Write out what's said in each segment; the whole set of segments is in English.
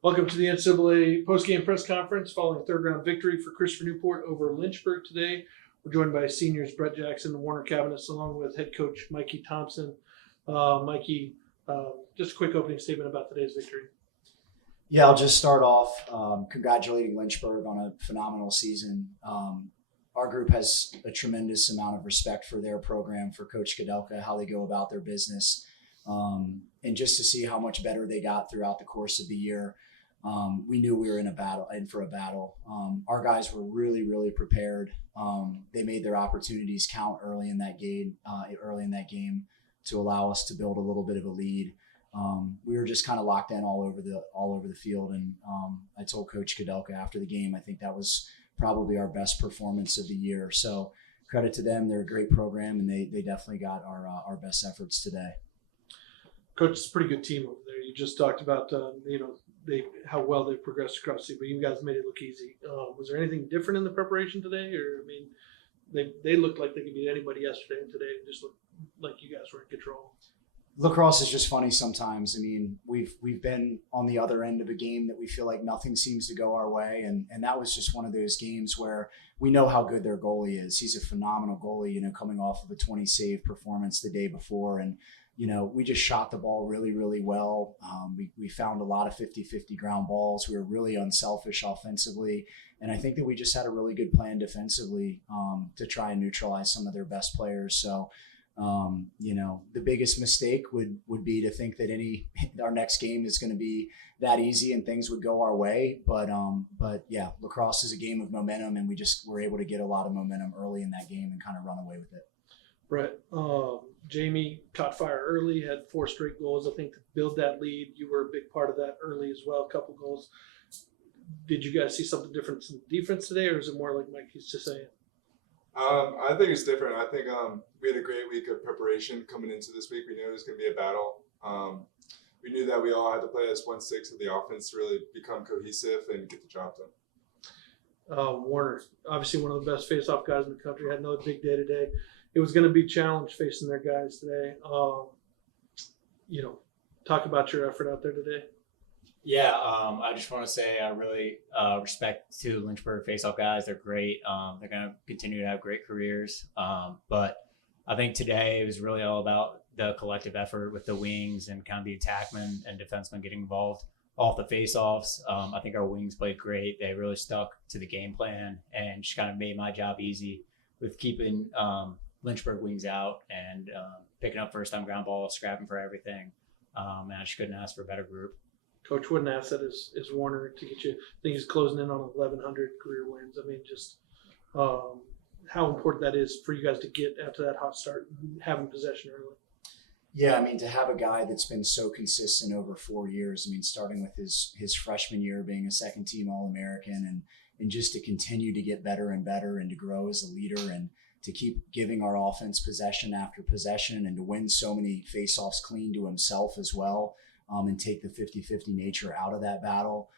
Welcome to the NCAA postgame press conference following third round victory for Christopher Newport over Lynchburg today. We're joined by seniors Brett Jackson and Warner Cabinets, along with head coach Mikey Thompson. Mikey, just a quick opening statement about today's victory. Yeah, I'll just start off congratulating Lynchburg on a phenomenal season. Our group has a tremendous amount of respect for their program, for Coach Kadelka, how they go about their business, and just to see how much better they got throughout the course of the year. We knew we were in for a battle. Our guys were really prepared. They made their opportunities count early in that game to allow us to build a little bit of a lead. We were just kind of locked in all over the field, and I told Coach Kadelka after the game, I think that was probably our best performance of the year. So credit to them; they're a great program, and they definitely got our best efforts today. Coach, it's a pretty good team over there. You just talked about how well they progressed across the season, but you guys made it look easy. Was there anything different in the preparation today, or they looked like they could beat anybody yesterday, and today it just looked like you guys were in control? Lacrosse is just funny sometimes. I mean, we've been on the other end of a game that we feel like nothing seems to go our way, and that was just one of those games where we know how good their goalie is. He's a phenomenal goalie, coming off of a 20 save performance the day before, and we just shot the ball really well. We found a lot of 50-50 ground balls. We were really unselfish offensively, and I think that we just had a really good plan defensively to try and neutralize some of their best players. So. The biggest mistake would be to think that our next game is going to be that easy and things would go our way. But yeah, lacrosse is a game of momentum, and we just were able to get a lot of momentum early in that game and kind of run away with it. Brett, Jamie caught fire early, had 4 straight goals, I think, to build that lead. You were a big part of that early as well, a couple goals. Did you guys see something different in defense today, or is it more like Mikey's just saying? I think it's different. I think we had a great week of preparation coming into this week. We knew it was going to be a battle. We knew that we all had to play as 1/6 of the offense to really become cohesive and get the job done. Warner, obviously one of the best face-off guys in the country, had another big day today. It was going to be a challenge facing their guys today. Talk about your effort out there today. Yeah, I just want to say I really respect to Lynchburg face-off guys. They're great. They're going to continue to have great careers. But I think today it was really all about the collective effort with the wings and kind of the attackmen and defensemen getting involved off the face-offs. I think our wings played great. They really stuck to the game plan and just kind of made my job easy with keeping Lynchburg wings out and picking up first-time ground balls, scrapping for everything. And I just couldn't ask for a better group. Coach, what an asset is Warner to get you. I think he's closing in on 1,100 career wins. I mean, just how important that is for you guys to get after that hot start, having possession early. Yeah, I mean, to have a guy that's been so consistent over 4 years, I mean, starting with his freshman year being a second-team All-American and just to continue to get better and better and to grow as a leader and to keep giving our offense possession after possession and to win so many face-offs clean to himself as well. And take the 50-50 nature out of that battle.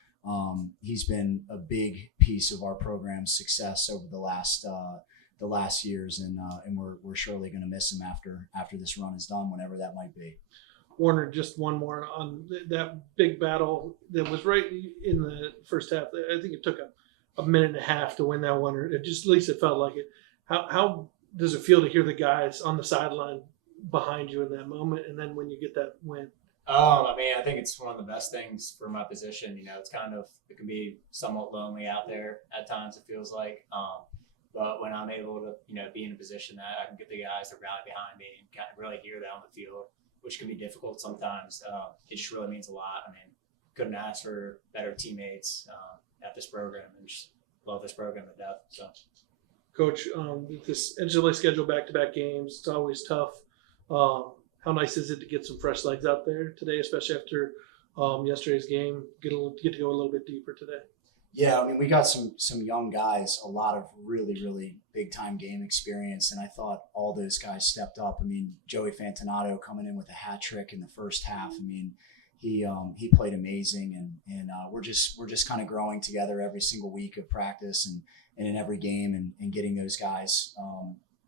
He's been a big piece of our program's success over the last years, and we're surely going to miss him after this run is done, whenever that might be. Warner, just one more on that big battle that was right in the first half. I think it took a minute and a half to win that one, or at least it felt like it. How does it feel to hear the guys on the sideline behind you in that moment, and then when you get that win? I think it's one of the best things for my position. It can be somewhat lonely out there at times, it feels like. But when I'm able to, be in a position that I can get the guys to rally behind me and kind of really hear that on the field, which can be difficult sometimes, it just really means a lot. I mean, couldn't ask for better teammates at this program, and just love this program to death. So, Coach, this NCAA schedule back-to-back games, it's always tough. How nice is it to get some fresh legs out there today, especially after yesterday's game? Get to go a little bit deeper today. Yeah, I mean, we got some young guys, a lot of really big time game experience, and I thought all those guys stepped up. I mean, Joey Fantinato coming in with a hat trick in the first half. I mean, he played amazing, and we're just kind of growing together every single week of practice and in every game, and getting those guys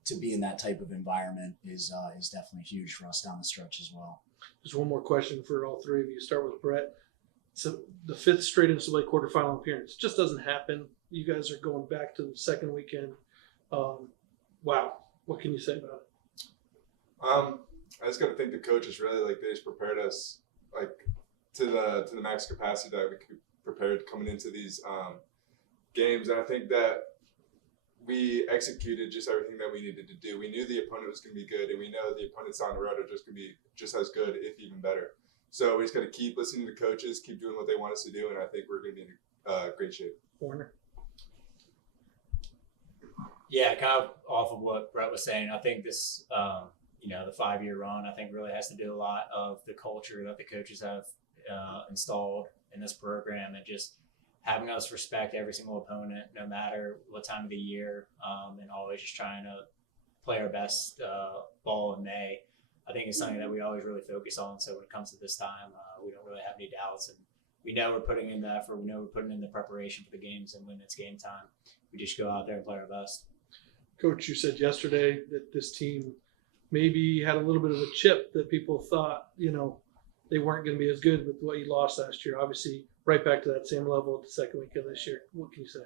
to be in that type of environment is definitely huge for us down the stretch as well. Just one more question for all three of you. Start with Brett. So the 5th straight NCAA quarterfinal appearance just doesn't happen. You guys are going back to the second weekend. Wow, what can you say about it? I just got to thank the coaches. Really, like they just prepared us like to the max capacity that we could prepared coming into these games, and I think that we executed just everything that we needed to do. We knew the opponent was going to be good, and we know the opponents on the road are just going to be just as good, if even better. So we just got to keep listening to the coaches, keep doing what they want us to do, and I think we're going to be in great shape. Warner? Yeah, kind of off of what Brett was saying, I think this, the 5-year run, I think really has to do a lot of the culture that the coaches have installed in this program, and just having us respect every single opponent, no matter what time of the year, and always just trying to play our best ball in May. I think it's something that we always really focus on. So when it comes to this time, we don't really have any doubts, and we know we're putting in the effort. We know we're putting in the preparation for the games, and when it's game time, we just go out there and play our best. Coach, you said yesterday that this team maybe had a little bit of a chip, that people thought, they weren't going to be as good with what you lost last year. Obviously, right back to that same level at the second weekend this year. What can you say?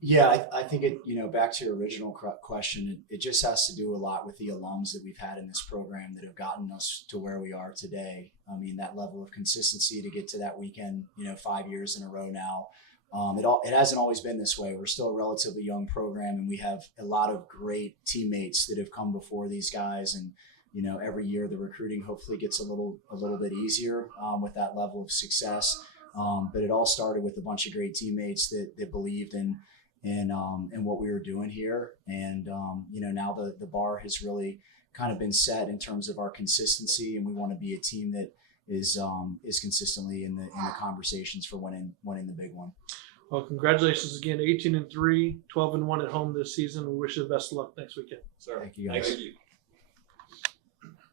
Yeah, I think it, back to your original question, it just has to do a lot with the alums that we've had in this program that have gotten us to where we are today. I mean, that level of consistency to get to that weekend, 5 years in a row now. It hasn't always been this way. We're still a relatively young program, and we have a lot of great teammates that have come before these guys. And, every year the recruiting hopefully gets a little bit easier with that level of success. But it all started with a bunch of great teammates that believed in what we were doing here. And, now the bar has really kind of been set in terms of our consistency, and we want to be a team that is consistently in the conversations for winning the big one. Well, congratulations again, 18-3, 12-1 at home this season. We wish you the best of luck next weekend. Sir, Thank you, guys. Thank you.